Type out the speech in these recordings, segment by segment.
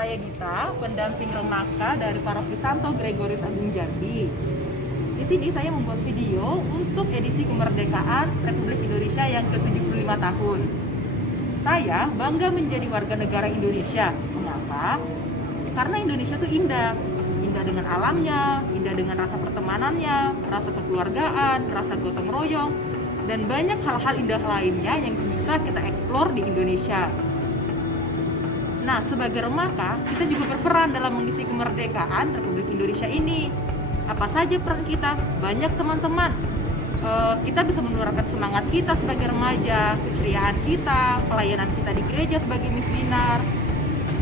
Saya Dita, pendamping remaka dari Paroki Santo Gregorius Agung Jambi. Di sini saya membuat video untuk edisi kemerdekaan Republik Indonesia yang ke-75 tahun. Saya bangga menjadi warga negara Indonesia. Mengapa? Karena Indonesia itu indah. Indah dengan alamnya, indah dengan rasa pertemanannya, rasa kekeluargaan, rasa gotong royong, dan banyak hal-hal indah lainnya yang bisa kita eksplor di Indonesia. Nah, sebagai remaka, kita juga berperan dalam mengisi kemerdekaan Republik Indonesia ini. Apa saja peran kita? Banyak teman-teman. Kita bisa menularkan semangat kita sebagai remaja, keceriaan kita, pelayanan kita di gereja sebagai misdinar,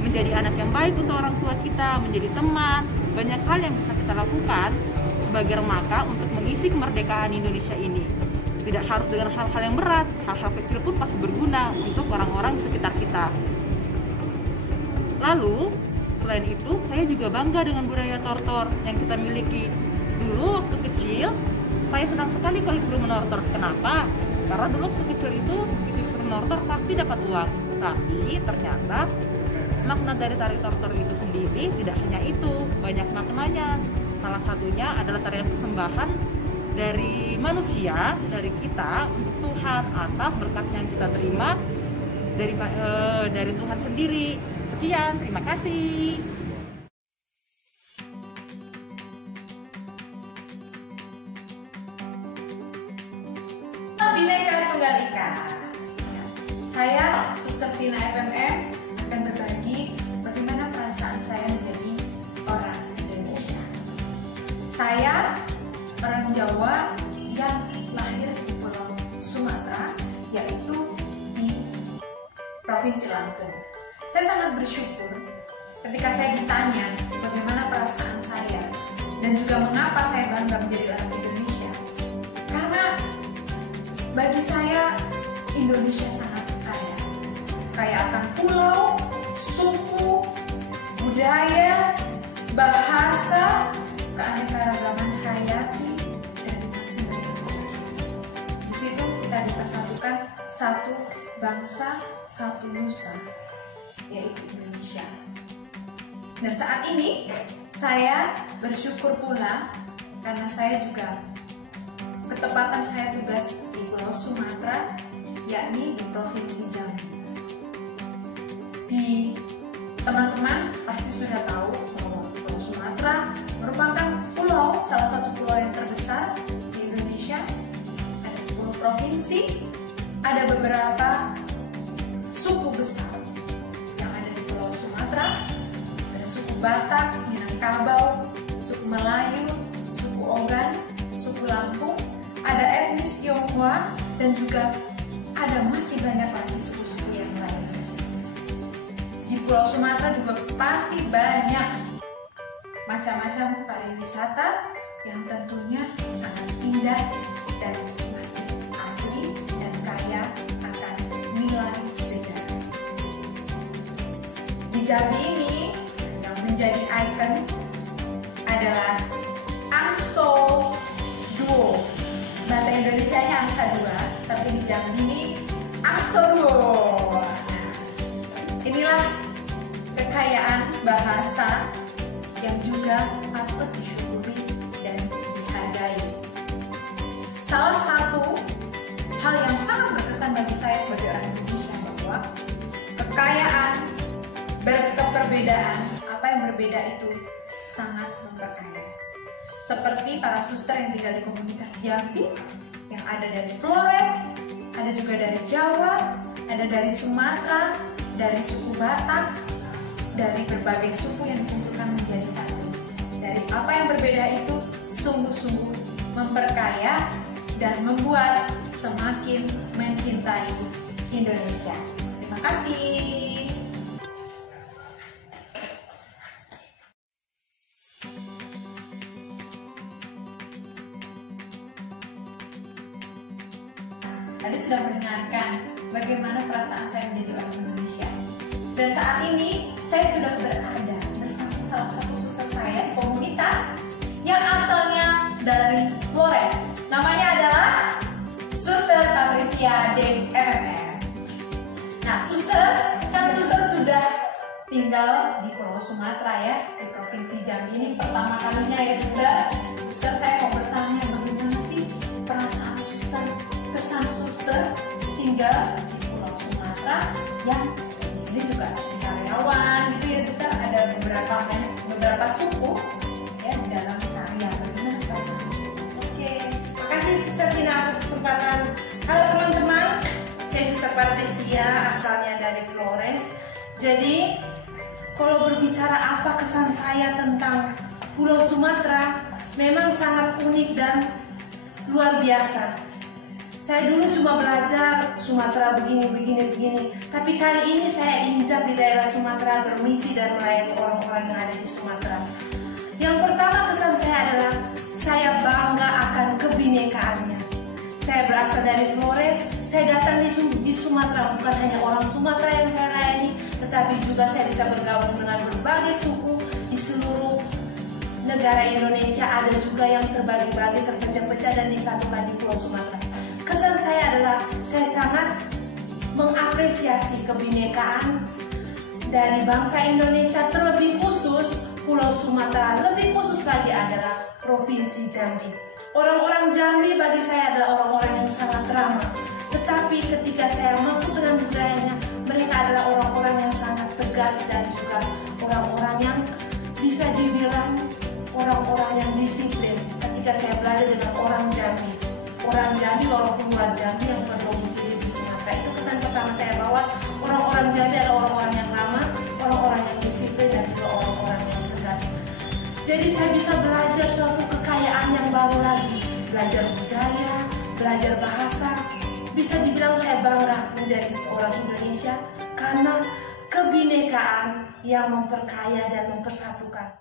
menjadi anak yang baik untuk orang tua kita, menjadi teman. Banyak hal yang bisa kita lakukan sebagai remaka untuk mengisi kemerdekaan Indonesia ini. Tidak harus dengan hal-hal yang berat, hal-hal kecil pun pasti berguna untuk orang-orang di sekitar kita. Lalu, selain itu, saya juga bangga dengan budaya tortor yang kita miliki. Dulu waktu kecil, saya senang sekali kalau disuruh menortor. Kenapa? Karena dulu waktu kecil itu, begitu disuruh menortor pasti dapat uang. Tapi ternyata, makna dari tari tortor itu sendiri tidak hanya itu, banyak maknanya. Salah satunya adalah tarian persembahan dari manusia, dari kita, untuk Tuhan atas berkat yang kita terima dari Tuhan sendiri. Sekian, terima kasih. Bhinneka Tunggal Ika. Saya, Suster Vina FMM, akan berbagi bagaimana perasaan saya menjadi orang Indonesia. Saya orang Jawa yang lahir di Pulau Sumatera, yaitu di Provinsi Lampung. Saya sangat bersyukur ketika saya ditanya bagaimana perasaan saya dan juga mengapa saya bangga menjadi orang Indonesia. Karena bagi saya Indonesia sangat kaya. Kaya akan pulau, suku, budaya, bahasa, keanekaragaman hayati, dan masih banyak lagi. Di situ kita dipersatukan satu bangsa, satu nusa, yaitu Indonesia. Dan saat ini saya bersyukur pula karena saya juga bertepatan saya tugas di Pulau Sumatera, yakni di Provinsi Jambi. Di teman-teman pasti sudah tahu bahwa Pulau Sumatera merupakan pulau, salah satu pulau yang terbesar di Indonesia. Ada 10 provinsi, ada beberapa suku besar yang ada di Pulau Sumatera. Ada suku Batak, Minangkabau, suku Melayu, suku Ogan, suku Lampung, ada etnis Tionghoa, dan juga ada masih banyak lagi suku-suku yang lain. Di Pulau Sumatera juga pasti banyak macam-macam pariwisata yang tentunya sangat indah dan masih asli dan kaya akan nilai sejarah. Di Jambi ini yang menjadi ikon adalah Angso Duo. Bahasa Indonesianya Angsa Dua, tapi di Jambi ini Angso Duo. Nah, inilah kekayaan bahasa yang juga patut disyukuri dan dihargai. Salah satu hal yang sangat berkesan bagi saya sebagai orang Indonesia bahwa kekayaan berkeperbedaan, apa yang berbeda itu sangat memperkaya. Seperti para suster yang tinggal di komunitas Jambi, yang ada dari Flores, ada juga dari Jawa, ada dari Sumatera, dari suku Batak, dari berbagai suku yang dikumpulkan menjadi satu. Dari apa yang berbeda itu sungguh-sungguh memperkaya dan membuat semakin mencintai Indonesia. Terima kasih. Tadi sudah mendengarkan bagaimana perasaan saya menjadi orang Indonesia. Dan saat ini saya sudah berada bersama salah satu suster saya di komunitas yang asalnya dari Flores. Namanya adalah Suster Patricia D. MMM. Nah, suster, kan suster sudah tinggal tinggal di Pulau Sumatera ya, di Provinsi Jambi. Ini pertama kalinya ya suster. Suster, saya mau bertanya bagaimana sih perasaan suster, kesan suster tinggal di Pulau Sumatera yang di sini juga karyawan gitu ya suster, ada beberapa suku ya di dalam karya. Bagaimana perasaan suster? Oke, makasih Suster Tina atas kesempatan. Halo teman-teman, saya Suster Patricia, asalnya dari Flores. Jadi, kalau berbicara apa kesan saya tentang Pulau Sumatera, memang sangat unik dan luar biasa. Saya dulu cuma belajar Sumatera begini, tapi kali ini saya injak di daerah Sumatera, bermisi dan melayani orang-orang yang ada di Sumatera. Yang pertama kesan saya adalah saya bangga akan kebinekaannya. Saya berasal dari Flores, saya datang di Sumatera, bukan hanya orang Sumatera yang saya layani, tetapi juga saya bisa bergabung dengan berbagai suku di seluruh negara Indonesia. Ada juga yang terbagi-bagi, terpecah-pecah dan disatukan di Pulau Sumatera. Kesan saya adalah saya sangat mengapresiasi kebinekaan dari bangsa Indonesia, terlebih khusus Pulau Sumatera, lebih khusus lagi adalah Provinsi Jambi. Orang-orang Jambi bagi saya adalah orang-orang yang sangat ramah. Tetapi ketika saya masuk dengan budayanya, mereka adalah orang-orang yang sangat tegas dan juga orang-orang yang bisa dibilang orang-orang yang disiplin. Ketika saya belajar dengan orang Jambi walaupun luar Jambi yang berdomisili di Sumatera, itu kesan pertama saya bahwa orang-orang Jambi adalah orang-orang yang ramah, orang-orang yang disiplin dan juga orang-orang yang tegas. Jadi saya bisa belajar suatu kekayaan yang baru lagi, belajar budaya, belajar bahasa. Bisa dibilang saya bangga menjadi seorang Indonesia karena kebinekaan yang memperkaya dan mempersatukan.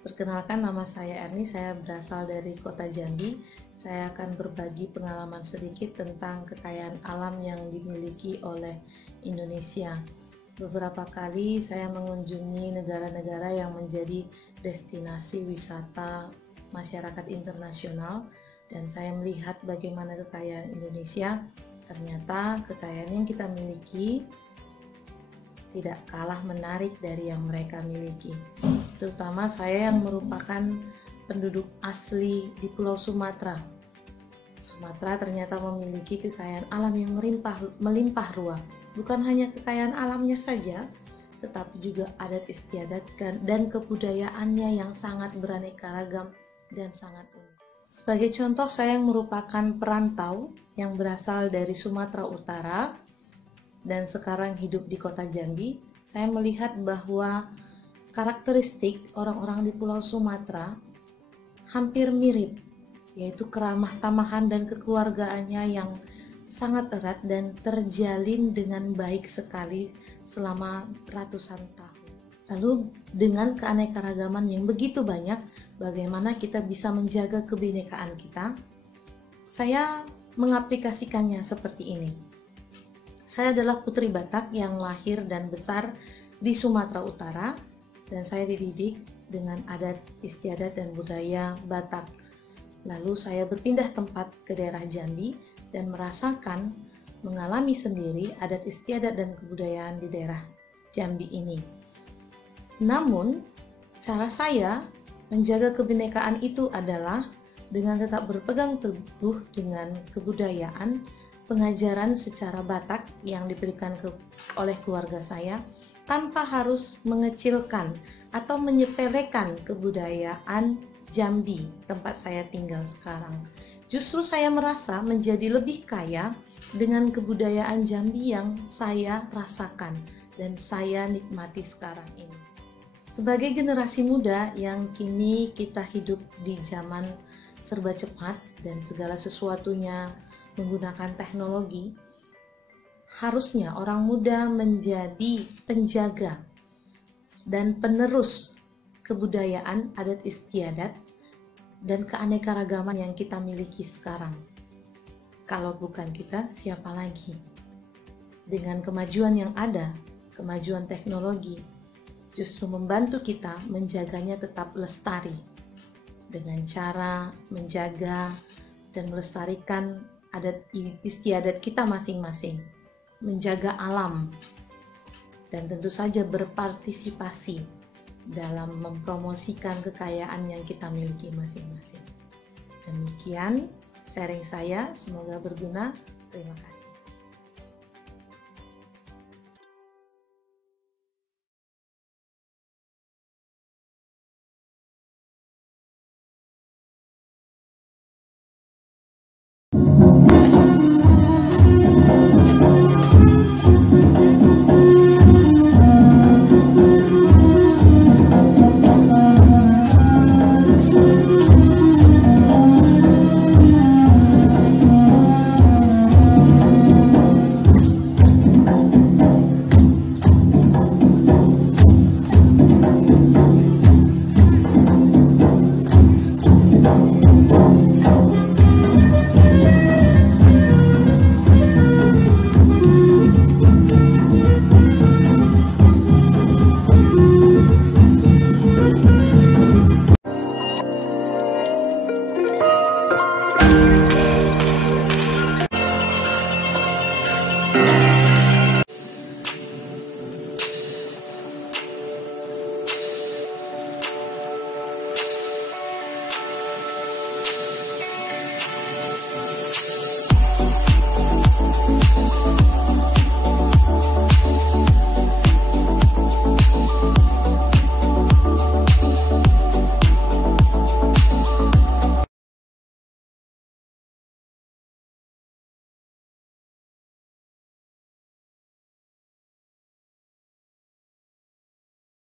Perkenalkan, nama saya Erni, saya berasal dari kota Jambi. Saya akan berbagi pengalaman sedikit tentang kekayaan alam yang dimiliki oleh Indonesia. Beberapa kali saya mengunjungi negara-negara yang menjadi destinasi wisata masyarakat internasional dan saya melihat bagaimana kekayaan Indonesia. Ternyata kekayaan yang kita miliki tidak kalah menarik dari yang mereka miliki. Terutama saya yang merupakan penduduk asli di Pulau Sumatera. Sumatera ternyata memiliki kekayaan alam yang melimpah ruah. Bukan hanya kekayaan alamnya saja, tetapi juga adat istiadat dan kebudayaannya yang sangat beraneka ragam dan sangat unik. Sebagai contoh, saya yang merupakan perantau yang berasal dari Sumatera Utara dan sekarang hidup di kota Jambi, saya melihat bahwa karakteristik orang-orang di Pulau Sumatera hampir mirip, yaitu keramah tamahan dan kekeluargaannya yang sangat erat dan terjalin dengan baik sekali selama ratusan tahun. Lalu dengan keanekaragaman yang begitu banyak, bagaimana kita bisa menjaga kebinekaan kita? Saya mengaplikasikannya seperti ini. Saya adalah putri Batak yang lahir dan besar di Sumatera Utara dan saya dididik dengan adat istiadat dan budaya Batak. Lalu saya berpindah tempat ke daerah Jambi dan merasakan, mengalami sendiri adat istiadat dan kebudayaan di daerah Jambi ini. Namun, cara saya menjaga kebinekaan itu adalah dengan tetap berpegang teguh dengan kebudayaan, pengajaran secara Batak yang diberikan oleh keluarga saya, tanpa harus mengecilkan atau menyepelekan kebudayaan Jambi, tempat saya tinggal sekarang. Justru saya merasa menjadi lebih kaya dengan kebudayaan Jambi yang saya rasakan dan saya nikmati sekarang ini. Sebagai generasi muda yang kini kita hidup di zaman serba cepat dan segala sesuatunya menggunakan teknologi, harusnya orang muda menjadi penjaga dan penerus kebudayaan, adat istiadat, dan keanekaragaman yang kita miliki sekarang. Kalau bukan kita, siapa lagi? Dengan kemajuan yang ada, kemajuan teknologi, justru membantu kita menjaganya tetap lestari dengan cara menjaga dan melestarikan adat istiadat kita masing-masing, menjaga alam, dan tentu saja berpartisipasi dalam mempromosikan kekayaan yang kita miliki masing-masing. Demikian sharing saya, semoga berguna. Terima kasih.